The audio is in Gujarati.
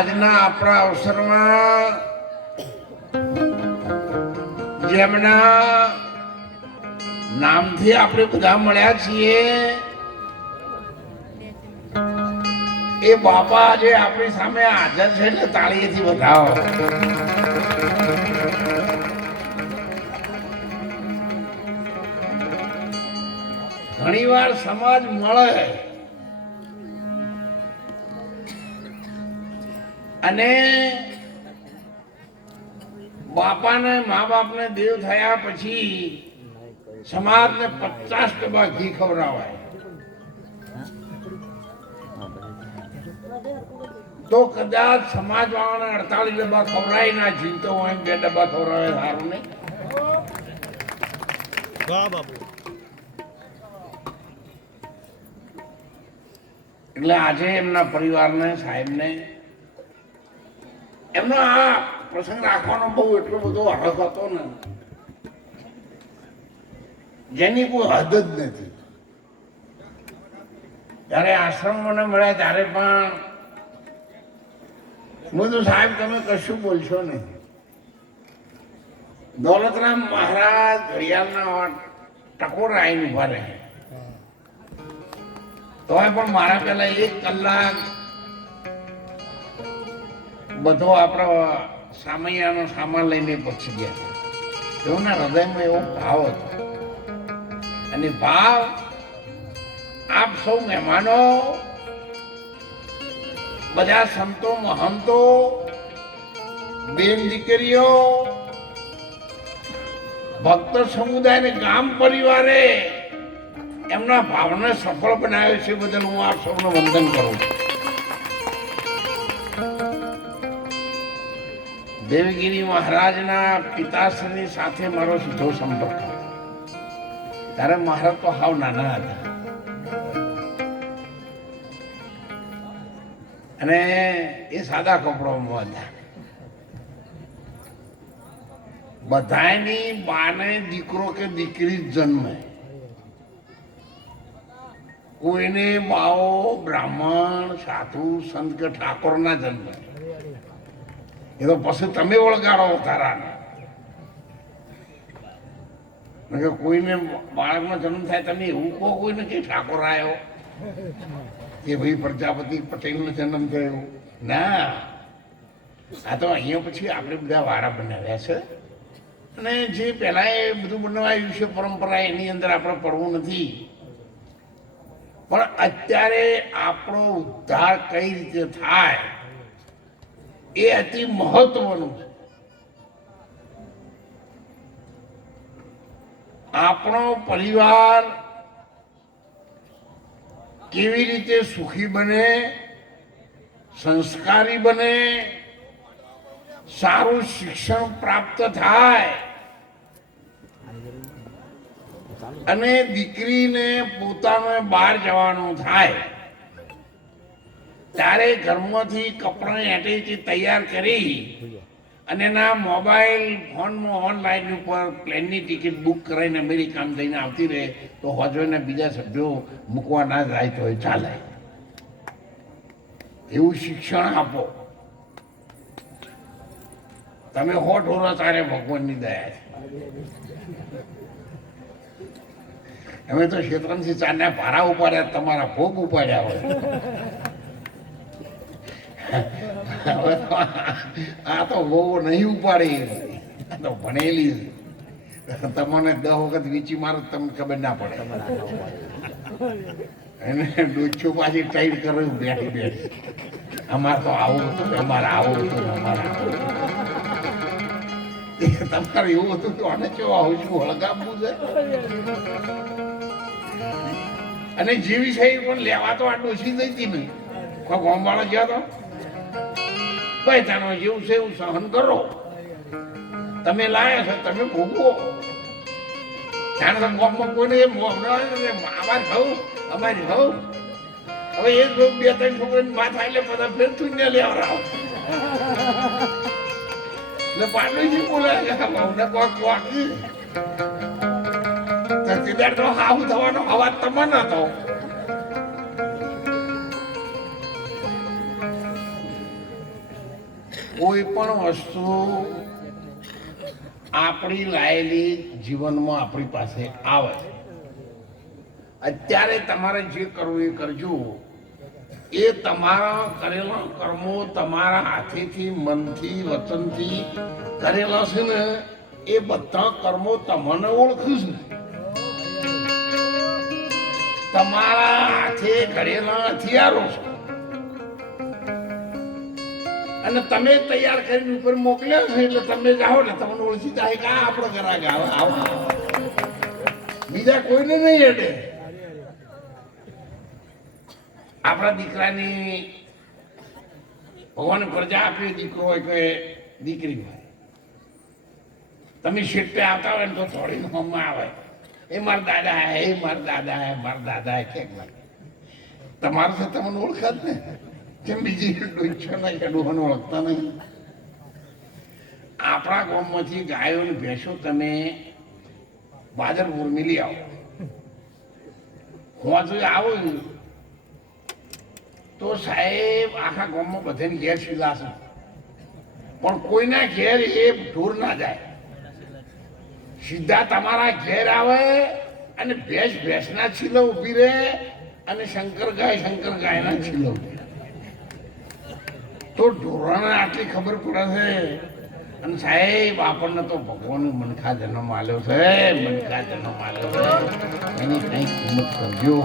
આજના આપણા અવસરમાં જેમના નામથી આપણે બધા મળ્યા છીએ, એ બાપા જે આપણી સામે હાજર છે ને તાળીએથી વધાવો ઘણીવાર સમાજ મળે અને બાપાને મા બાપને દેવ થયા પછી સમાજને પચાસ ડબ્બા ઘી ખવડાવાય. તો કદાચ સમાજ વાળાને અડતાલીસ ડબ્બા ખવડાય ના જીવતો હોય બે ડબ્બા ખવડાવે સારું નહીં. એટલે આજે એમના પરિવારને સાહેબને એમનો આ પ્રસંગ રાખવાનો બહુ એટલો બધો અડગ હતો ને, જેની કોઈ હદ જ નથી. જ્યારે આશ્રમ મને મળ્યા ત્યારે પણ હું તો સાહેબ, તમે કશું બોલશો નહીં. દોલતરામ મહારાજ ઘડિયાળના ટકોર આવીને ઊભા રહે. તોય પણ મારા પેલા એક કલાક બધો આપણો સામૈયાનો સામાન લઈને પહોંચી ગયા એઓના હૃદયમાં એવો ભાવ હતો. અને ભાવ આપ સૌ મહેમાનો, બધા સંતો, મહંતો, બેન દીકરીઓ, ભક્ત સમુદાય અને ગામ પરિવારે એમના ભાવને સફળ બનાવ્યો છે બદલ હું આપ સૌનું વંદન કરું છું. દેવગીરી મહારાજના પિતાશ્રીની સાથે મારો સીધો સંપર્ક. ત્યારે મહારાજ તો હાવ નાના હતા. અને એ સાદા કપડામાં હતા. બધાની બાને દીકરો કે દીકરી જન્મે. કોઈને બાઓ બ્રાહ્મણ, સાધુ, સંત કે ઠાકોર ના જન્મે. એ તો પછી તમે ઓળગાડો તારા કોઈને બાળકનો જન્મ થાય તમે એવું કહો કોઈને કે ઠાકોર આવ્યો કે ભાઈ પ્રજાપતિ પટેલનો જન્મ થયો. ના. આ તો અહીંયા પછી આપણે બધા વારા બનાવ્યા છે. અને જે પહેલાં એ બધું બનાવાયું છે પરંપરા એની અંદર આપણે પડવું નથી. પણ અત્યારે આપણો ઉદ્ધાર કઈ રીતે થાય? એ અતિ મહત્વનું છે. આપણો પરિવાર કેવી રીતે સુખી બને, સંસ્કારી બને, સારું શિક્ષણ પ્રાપ્ત થાય, અને દીકરીને પોતાને બહાર જવાનું થાય. ત્યારે ઘરમાંથી કપડાં એટેચી તૈયાર કરી અને એના મોબાઈલ ફોનમાં ઓનલાઈન ઉપર પ્લેનની ટિકિટ બુક કરાવીને અમેરિકામાં જઈને આવતી રહે તો હોજોને બીજા સભ્યો મૂકવા ના જાય તો ચાલે. એવું શિક્ષણ આપો. તમે હો ઢોરો તારે ભગવાનની દયા છે. અમે તો ક્ષેત્રમથી ચારના ભારા ઉપાડ્યા, તમારા ભોગ ઉપાડ્યા હોય. આ તો બહુ નહીં ઉપાડી. તો ભણેલી તમને દસ વખત વીચી મારો તમને ખબર ના પડે. એને ડોચ્યું પાછી ટાઈટ કર્યું બેઠી બેઠી. અમારે તો આવું હતું અમારે આવું હતું અમારે હતું. તમારે એવું હતું તો આને કેવું આવું છું હળગાવવું છે? અને જેવી છે પણ લેવા તો આ ડોસી નહીં હતી નહીં કોઈ ગોમવાળો ગયો તો? તાનો જેવું છે, એવું સહન કરો. તમે લાયા છો, તમે ભોગવો. જાણે તો ગામમાં કોઈને એમ અમારી થવું અમારી થવું હવે એ બે ત્રણ છોકરીની માથા એટલે બધા ફેર શૂન્ય લેવડાવો એટલે પાડોશી બોલે છે ભાવને કોક વાકી તો સીધા તો હાવું થવાનો અવાજ તમને હતો. કોઈ પણ વસ્તુ આપણી લાયેલી જીવનમાં આપણી પાસે આવે. અત્યારે તમારે જે કરવું એ કરજો. એ તમારા કરેલા કર્મો તમારા હાથેથી, મનથી, વચનથી કરેલા છે ને, એ બધા કર્મો તમને ઓળખ્યું છે. તમારા હાથે કરેલા હથિયારો છે. અને તમે તૈયાર કરીને ઉપર મોકલ્યા છે એટલે તમે જાઓ ને તમને ઓળખી જાય કે આ આપણો ઘર આવો આવો. બીજા કોઈને નહીં અડે આપણા દીકરાની ભગવાન પ્રજા આપી દીકરો હોય કે દીકરી હોય. તમે શેઠે આવતા હોય ને તો થોડી મમ્મા આવે. એ મારા દાદા હે, એ મારા દાદા હે, મારા દાદા હે ક્યાંક તમારું તમને ઓળખાત ને. કેમ બીજી ડોઈછોના કે ડોહાને ઓળખતા નહીં? આપણા ગામમાંથી ગાયો ને ભેંસો તમે બાદરપુર મિલી આવો. હું જોઈ આવો તો સાહેબ, આખા ગામમાં બધાને ઘેર શીલાશે પણ કોઈના ઘેર એ દૂર ના જાય. સીધા તમારા ઘેર આવે અને ભેંસ ભેંસના છીલો ઊભી રહે અને શંકર ગાય શંકર ગાયના છીલો. તો ઢોરાને આટલી ખબર પડે છે. અને સાહેબ, આપણને તો ભગવાન મનખા જન્મ આલ્યો છે, મનખા જન્મ આલ્યો છે. એની કઈ કિંમત કરજો